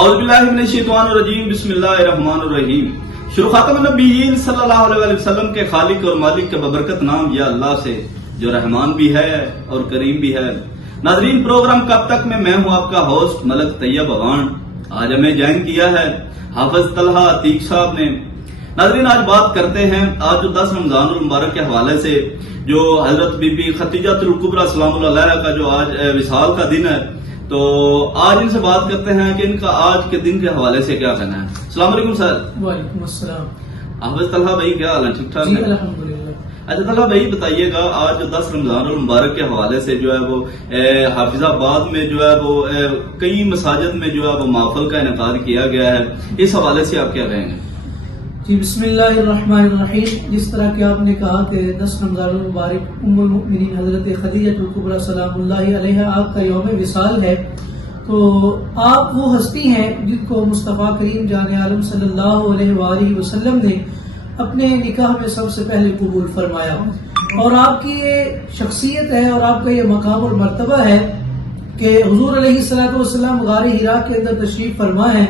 اعوذ باللہ من الشیطان الرجیم بسم اللہ الرحمن الرحیم. شروع خاتم النبیین صلی اللہ علیہ وسلم کے خالق اور مالک کے ببرکت نام یا اللہ سے جو رحمان بھی ہے اور کریم بھی ہے. ناظرین پروگرام کب تک میں ہوں آپ کا ہوسٹ ملک طیب اوان. آج ہمیں جوائن کیا ہے حافظ طلحہ عتیق صاحب نے. ناظرین آج بات کرتے ہیں آج جو 10 رمضان المبارک کے حوالے سے جو حضرت بی بی خدیجہ الکبریٰ سلام اللہ علیہا کا جو آج وصال کا دن ہے، تو آج ان سے بات کرتے ہیں کہ ان کا آج کے دن کے حوالے سے کیا کہنا ہے. السلام علیکم سر. وعلیکم السلام. حافظ طلحہ بھائی کیا حال ہے؟ ٹھیک ٹھاک جی الحمدللہ. اچھا طلحہ بھائی بتائیے گا آج جو 10 رمضان المبارک کے حوالے سے جو ہے وہ حافظ آباد میں جو ہے وہ کئی مساجد میں جو ہے وہ محفل کا انعقاد کیا گیا ہے، اس حوالے سے آپ کیا کہیں گے؟ جی بسم اللہ الرحمن الرحیم. جس طرح کہ آپ نے کہا کہ 10 رمضان المبارک ام المؤمنین حضرت خدیجہ الکبریٰ سلام اللہ علیہا آپ کا یوم وصال ہے، تو آپ وہ ہستی ہیں جن کو مصطفیٰ کریم جان عالم صلی اللہ علیہ وآلہ وسلم نے اپنے نکاح میں سب سے پہلے قبول فرمایا، اور آپ کی یہ شخصیت ہے اور آپ کا یہ مقام اور مرتبہ ہے کہ حضور علیہ السلام غار حرا کے اندر تشریف فرما ہے.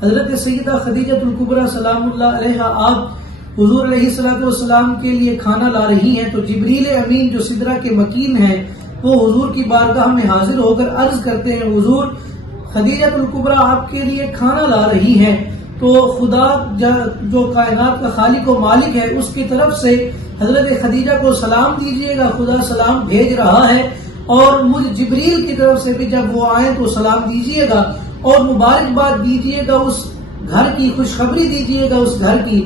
حضرت سیدہ خدیجہ الکبریٰ سلام اللہ علیہا آپ حضور علیہ السلام کے لیے کھانا لا رہی ہیں، تو جبریل امین جو سدرہ کے مکین ہیں وہ حضور کی بارگاہ میں حاضر ہو کر عرض کرتے ہیں حضور خدیجہ الکبریٰ آپ کے لیے کھانا لا رہی ہیں، تو خدا جو کائنات کا خالق و مالک ہے اس کی طرف سے حضرت خدیجہ کو سلام دیجئے گا، خدا سلام بھیج رہا ہے، اور مجھ جبریل کی طرف سے بھی جب وہ آئیں تو سلام دیجئے گا اور مبارکباد دیجئے گا، اس گھر کی خوشخبری دیجئے گا، اس گھر کی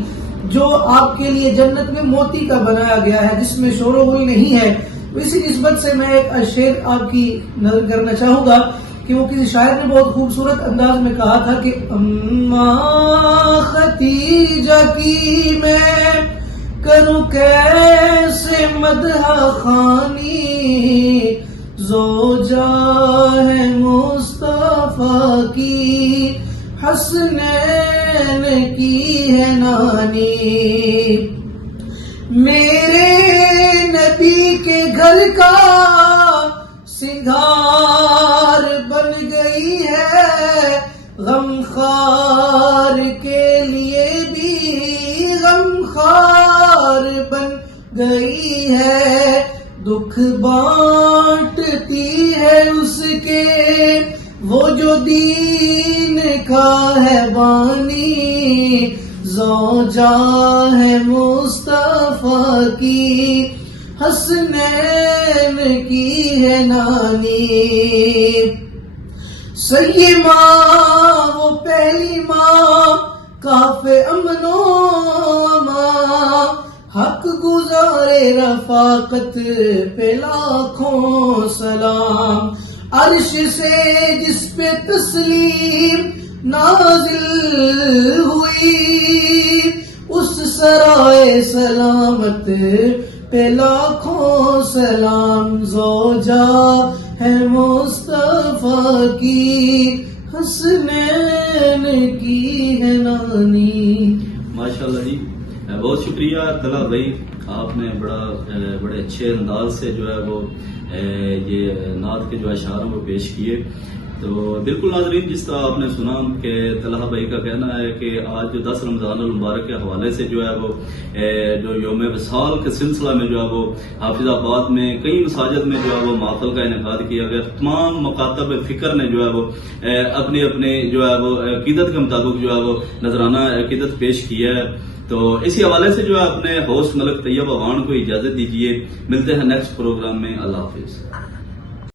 جو آپ کے لیے جنت میں موتی کا بنایا گیا ہے جس میں شور و غل نہیں ہے. اسی نسبت سے میں ایک شعر آپ کی نظر کرنا چاہوں گا کہ وہ کسی شاعر نے بہت خوبصورت انداز میں کہا تھا کہ اماں خدیجہ کی میں کروں کیسے مدح خوانی، زوجہ ہے مصطفیٰ کی حسنین کی ہے نانی، میرے نبی کے گھر کا سنگار بن گئی ہے، غم خار کے لیے بھی غم خار بن گئی ہے، دکھ بانٹتی ہے اس کے وہ جو دین کا ہے بانی، زوجہ ہے مصطفیٰ کی حسنین کی ہے نانی. سی ماں وہ پہلی ماں کاف امن و امان، حق گزارے رفاقت پہ لاکھوں سلام، عرش سے جس پہ تسلیم نازل ہوئی، اس سرائے سلامت پہ لاکھوں سلام، زوجہ ہے مصطفیٰ کی حسنین کی ہے نانی. ماشاءاللہ جی بہت شکریہ طلحہ بھائی، آپ نے بڑے اچھے انداز سے جو ہے وہ یہ نعت کے جو اشعار وہ پیش کیے. تو بالکل ناظرین جس طرح آپ نے سنا کہ طلحہ بھائی کا کہنا ہے کہ آج جو 10 رمضان المبارک کے حوالے سے جو ہے وہ جو یوم وصال کے سلسلہ میں جو ہے وہ حافظ آباد میں کئی مساجد میں جو ہے وہ محفل کا انعقاد کیا گیا. تمام مکاتب فکر نے جو ہے وہ اپنے اپنے جو ہے وہ عقیدت کے مطابق جو ہے وہ نذرانہ عقیدت پیش کیا ہے. تو اسی حوالے سے جو ہے اپنے ہوسٹ ملک طیب اوان کو اجازت دیجیے. ملتے ہیں نیکسٹ پروگرام میں. اللہ حافظ.